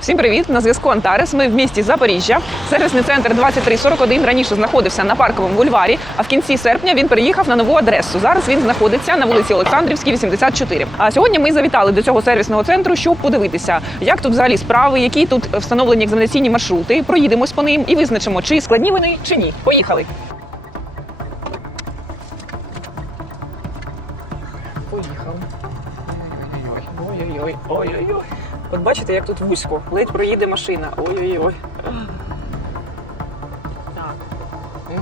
Всім привіт! На зв'язку Антарес. Ми в місті Запоріжжя. Сервісний центр 2341 раніше знаходився на парковому бульварі, а в кінці серпня він переїхав на нову адресу. Зараз він знаходиться на вулиці Олександрівській, 84. А сьогодні ми завітали до цього сервісного центру, щоб подивитися, як тут взагалі справи, які тут встановлені екзаменаційні маршрути. Проїдемось по ним і визначимо, чи складні вони, чи ні. Поїхали. Поїхали. Ой-ой-ой, ой-ой-ой. От бачите, як тут вузько. Ледь проїде машина. Ой-ой-ой. Так. Угу.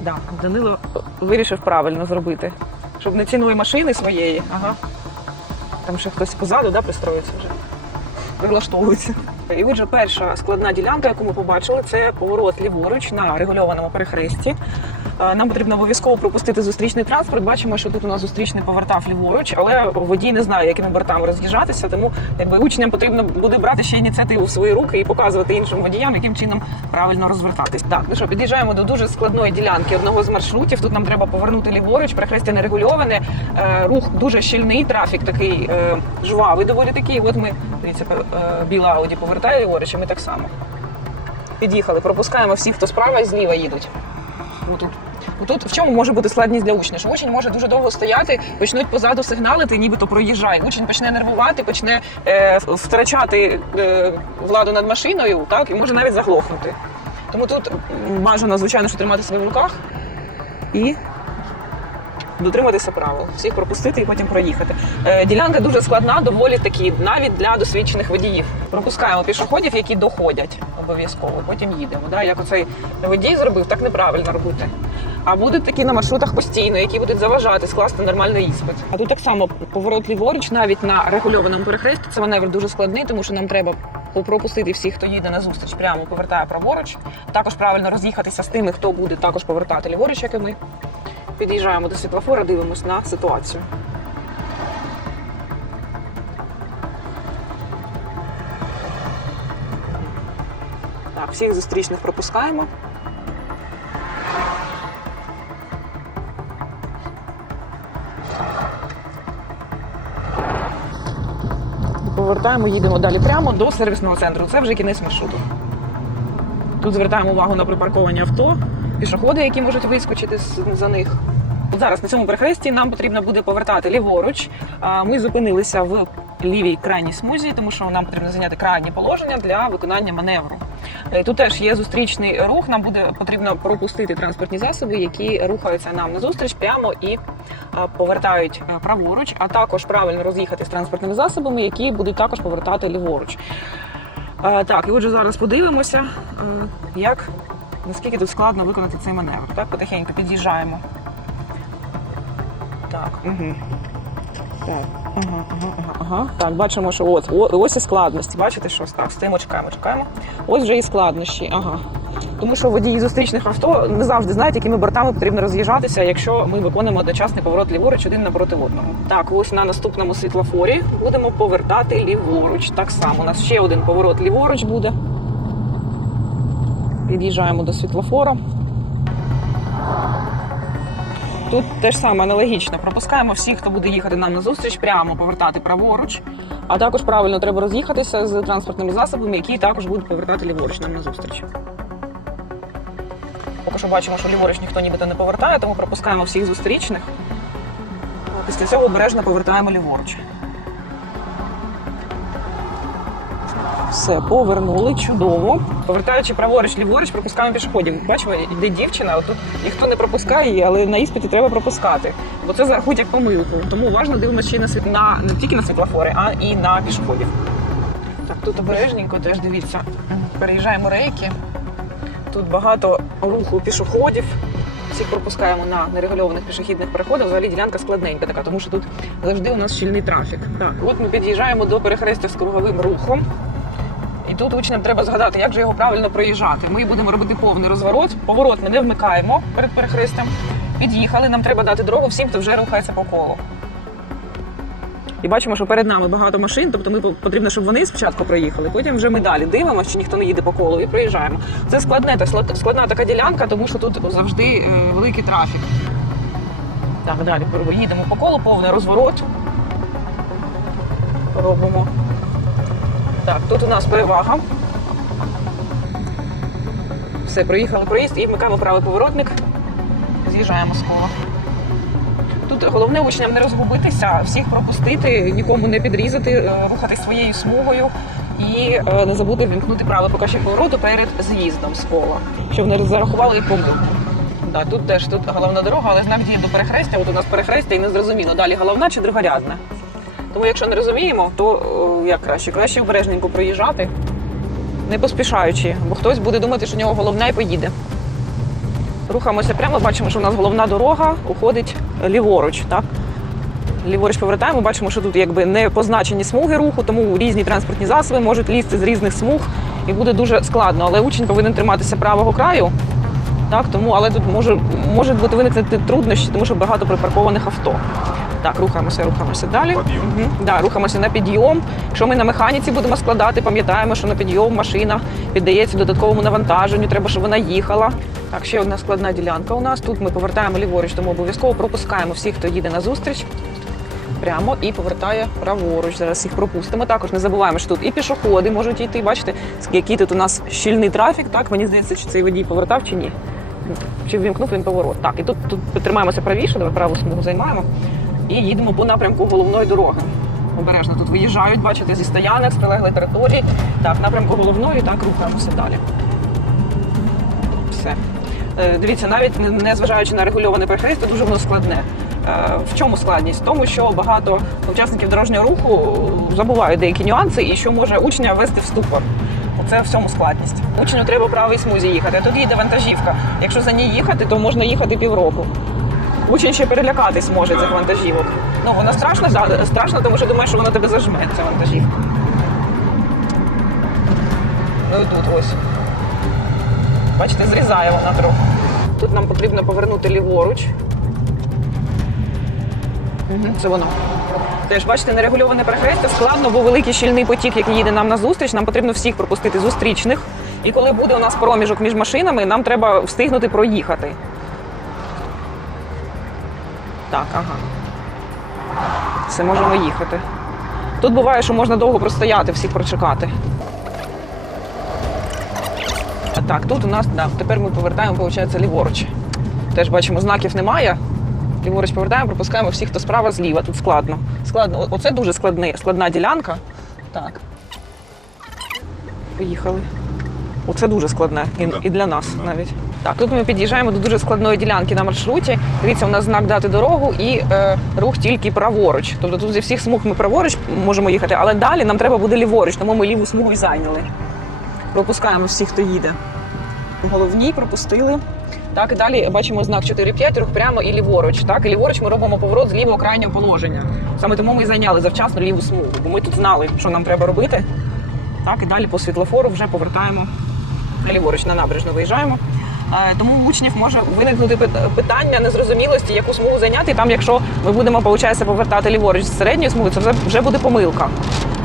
Да, Данило вирішив правильно зробити. Щоб не ціною машини своєї. Ага. Там ще хтось позаду да, пристроїться вже. Прилаштовується. І отже, перша складна ділянка, яку ми побачили, це поворот ліворуч на регульованому перехресті. Нам потрібно обов'язково пропустити зустрічний транспорт. Бачимо, що тут у нас зустрічний повертав ліворуч, але водій не знає, якими бортами роз'їжджатися. Тому якби учням потрібно буде брати ще ініціативу в свої руки і показувати іншим водіям, яким чином правильно розвертатись. Так, ну що, під'їжджаємо до дуже складної ділянки одного з маршрутів. Тут нам треба повернути ліворуч, перехрестя не регульоване. Е, Рух дуже щільний, трафік такий е, жвавий, доволі такий. От ми дивіться, е, біла ауді повертає ліворуч, і ми так само. Під'їхали, пропускаємо всіх, хто справа і зліва їдуть. Отут. Тут в чому може бути складність для учня? Що учень може дуже довго стояти, почнуть позаду сигналити, нібито проїжджає. Учень почне нервувати, почне е, втрачати е, владу над машиною, так і може навіть заглохнути. Тому тут бажано, звичайно, що тримати себе в руках і дотриматися правил, всіх пропустити і потім проїхати. Е, ділянка дуже складна, доволі таки, навіть для досвідчених водіїв. Пропускаємо пішоходів, які доходять обов'язково. Потім їдемо. Да? Як оцей водій зробив, так неправильно робити. А будуть такі на маршрутах постійно, які будуть заважати скласти нормальний іспит. А тут так само поворот ліворуч, навіть на регульованому перехресті. Це маневр дуже складний, тому що нам треба пропустити всіх, хто їде на зустріч, прямо повертає праворуч. Також правильно роз'їхатися з тими, хто буде також повертати ліворуч, як і ми. Під'їжджаємо до світлофора, дивимось на ситуацію. Так, всіх зустрічних пропускаємо. Повертаємо, їдемо далі прямо до сервісного центру. Це вже кінець маршруту. Тут звертаємо увагу на припарковані авто, пішоходи, які можуть вискочити за них. От зараз на цьому перехресті нам потрібно буде повертати ліворуч. Ми зупинилися в лівій крайній смузі, тому що нам потрібно зайняти крайнє положення для виконання маневру. Е, Тут теж є зустрічний рух. Нам буде потрібно пропустити транспортні засоби, які рухаються нам назустріч прямо і повертають е, праворуч, а також правильно роз'їхати з транспортними засобами, які будуть також повертати ліворуч. Е, Так, і отже, зараз подивимося, як наскільки тут складно виконати цей маневр. Так, потихеньку під'їжджаємо. Так, угу. Так, ага, ага, ага, ага. Так, бачимо, що от, ось і складності. Бачите, що так, стоїмо, чекаємо, чекаємо. Ось вже і складнощі. Ага. Тому що водії зустрічних авто не завжди знають, якими бортами потрібно роз'їжджатися, якщо ми виконуємо одночасний поворот ліворуч один напроти одного. Так, ось на наступному світлофорі будемо повертати ліворуч. Так само. У нас ще один поворот ліворуч буде. Під'їжджаємо до світлофора. Тут теж саме аналогічно. Пропускаємо всіх, хто буде їхати нам на зустріч, прямо повертати праворуч. А також правильно треба роз'їхатися з транспортними засобами, які також будуть повертати ліворуч нам на зустріч. Поки що бачимо, що ліворуч ніхто нібито не повертає, тому пропускаємо всіх зустрічних. Після цього обережно повертаємо ліворуч. Все, повернули, чудово. Повертаючи праворуч, ліворуч, пропускаємо пішоходів. Бачимо, йде дівчина, тут ніхто не пропускає її, але на іспиті треба пропускати. Бо це зарахують як помилку. Тому уважно дивимося ще на на не тільки на світлофори, а і на пішоходів. Так, тут обережненько теж дивіться. Переїжджаємо рейки. Тут багато руху пішоходів. Всіх пропускаємо на нерегульованих пішохідних переходах. Взагалі ділянка складненька така, тому що тут завжди у нас щільний трафік. Так, от ми під'їжджаємо до перехрестя з круговим рухом. Тут учням треба згадати, як же його правильно проїжджати. Ми будемо робити повний розворот. Поворот ми не вмикаємо перед перехрестям. Під'їхали, нам треба дати дорогу всім, хто вже рухається по колу. І бачимо, що перед нами багато машин, тобто ми потрібно, щоб вони спочатку проїхали, потім вже ми далі дивимося, чи ніхто не їде по колу і проїжджаємо. Це складне, складна така ділянка, тому що тут завжди е, великий трафік. Так, далі їдемо по колу, повний розворот. Робимо. Так, тут у нас перевага. Все, проїхали проїзд і вмикаємо правий поворотник. З'їжджаємо з кола. Тут головне учням не розгубитися, всіх пропустити, нікому не підрізати, е, рухати своєю смугою і е, не забути вімкнути праве покажчик повороту перед з'їздом з кола, щоб не зарахували помилку. Да, тут теж тут головна дорога, але знак діє до перехрестя. От у нас перехрестя і не зрозуміло, далі головна чи другорядна. Тому якщо не розуміємо, то е, як краще? Краще обережненько проїжджати, не поспішаючи, бо хтось буде думати, що у нього головна і поїде. Рухаємося прямо, бачимо, що у нас головна дорога уходить ліворуч. Так? Ліворуч повертаємо, бачимо, що тут якби не позначені смуги руху, тому різні транспортні засоби можуть лізти з різних смуг і буде дуже складно. Але учень повинен триматися правого краю. Так, тому, але тут може, можуть бути виникнути труднощі, тому що багато припаркованих авто. Так, рухаємося, рухаємося далі. Мгм. Да, рухаємося на підйом. Якщо ми на механіці будемо складати, пам'ятаємо, що на підйом машина піддається додатковому навантаженню, треба, щоб вона їхала. Так, ще одна складна ділянка у нас. Тут ми повертаємо ліворуч, тому обов'язково пропускаємо всіх, хто їде на зустріч. Прямо і повертає праворуч. Зараз їх пропустимо. Також не забуваємо, що тут і пішоходи можуть йти. Бачите, який тут у нас щільний трафік. Так, мені здається, чи цей водій повертав чи ні. Чи ввімкнув він поворот. Так, і тут, тут тримаємося правіше, давай праву смугу займаємо і їдемо по напрямку головної дороги. Обережно тут виїжджають, бачите, зі стоянок, з прилеглої території. Так, напрямку головної, так рухаємося далі. Все. Е, Дивіться, навіть не- не на регульоване перехрестя, дуже воно складне. Е, В чому складність? В тому, що багато учасників дорожнього руху забувають деякі нюанси і що може учня ввести в ступор. Оце в цьому складність. Учню треба правий смузі їхати, а тоді йде вантажівка. Якщо за ній їхати, то можна їхати півроку. Учень ще перелякатись може цих вантажівок. Ну вона страшна, страшна, тому що думає, що вона тебе зажме, ця вантажівка. Ну і тут ось. Бачите, зрізає вона трохи. Тут нам потрібно повернути ліворуч. Це воно. Теж бачите, нерегульоване перехрестя складно, бо великий щільний потік, який їде нам на зустріч, нам потрібно всіх пропустити зустрічних. І коли буде у нас проміжок між машинами, нам треба встигнути проїхати. Так, ага. Все, можемо їхати. Тут буває, що можна довго простояти, всіх прочекати. А Так, тут у нас, да, тепер ми повертаємо, виходить, ліворуч. Теж бачимо, знаків немає. Ліворуч повертаємо, пропускаємо всіх, хто справа, зліва. Тут складно. Складно. Оце дуже складний, складна ділянка. Так. Поїхали. Оце дуже складне і, Да. і для нас Да. навіть. Так, тут ми під'їжджаємо до дуже складної ділянки на маршруті. Дивіться, у нас знак дати дорогу і е, рух тільки праворуч. Тобто тут зі всіх смуг ми праворуч можемо їхати, але далі нам треба буде ліворуч, тому ми ліву смугу й зайняли. Пропускаємо всіх, хто їде. Головній пропустили. Так, і далі бачимо знак 4-5, рух прямо і ліворуч. Так, і ліворуч ми робимо поворот з лівого крайнього положення. Саме тому ми і зайняли завчасно ліву смугу, бо ми тут знали, що нам треба робити. Так, і далі по світлофору вже повертаємо ліворуч на набережну виїжджаємо. Е, Тому у учнів може виникнути питання незрозумілості, яку смугу зайняти. І Там, якщо ми будемо виходить, повертати ліворуч з середньої смуги, це вже, вже буде помилка.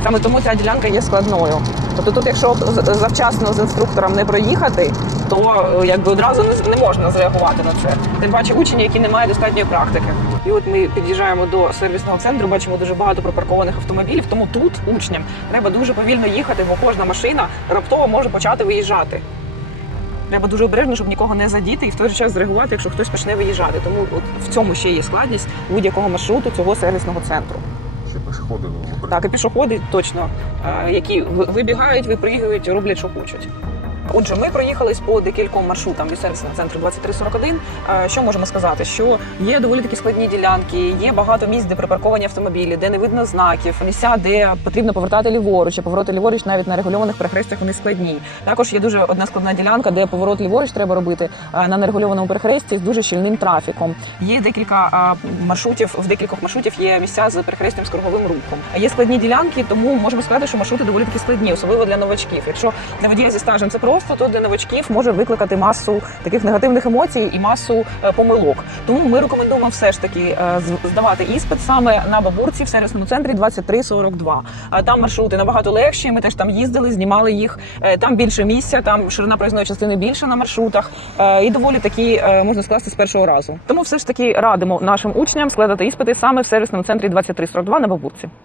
Саме тому ця ділянка є складною. Тобто тут, якщо завчасно з інструктором не проїхати, то е, якби одразу не, можна зреагувати на це. Тим паче учні, які не мають достатньої практики. І от ми під'їжджаємо до сервісного центру, бачимо дуже багато припаркованих автомобілів. Тому тут учням треба дуже повільно їхати, бо кожна машина раптово може почати виїжджати. Треба дуже обережно, щоб нікого не задіти і в той же час зреагувати, якщо хтось почне виїжджати. Тому от в цьому ще є складність будь-якого маршруту цього сервісного центру. Ще пішоходи. Так, і пішоходи точно, е, які ви- вибігають, випригують, роблять, що хочуть. Отже, ми проїхались по декільком маршрутам від сервісного центру 2341. Е, Що можемо сказати? Що є доволі такі складні ділянки, є багато місць, де припарковані автомобілі, де не видно знаків, місця, де потрібно повертати ліворуч, а повороти ліворуч навіть на регульованих перехрестях вони складні. Також є дуже одна складна ділянка, де поворот ліворуч треба робити е, на нерегульованому перехресті з дуже щільним трафіком. Є декілька е, маршрутів, в декількох маршрутів є місця з перехрестям з круговим рухом. Є складні ділянки, тому можемо сказати, що маршрути доволі таки складні, особливо для новачків. Якщо для водія зі стажем це просто, то для новачків може викликати масу таких негативних емоцій і масу е, помилок. Тому ми рекомендуємо все ж таки е, здавати іспит саме на бабурці в сервісному центрі 2342. А там маршрути набагато легші. Ми теж там їздили, знімали їх. Е, Там більше місця, там ширина проїзної частини більше на маршрутах. І доволі такі можна скласти з першого разу. Тому все ж таки радимо нашим учням складати іспити саме в сервісному центрі 2342 на бабурці.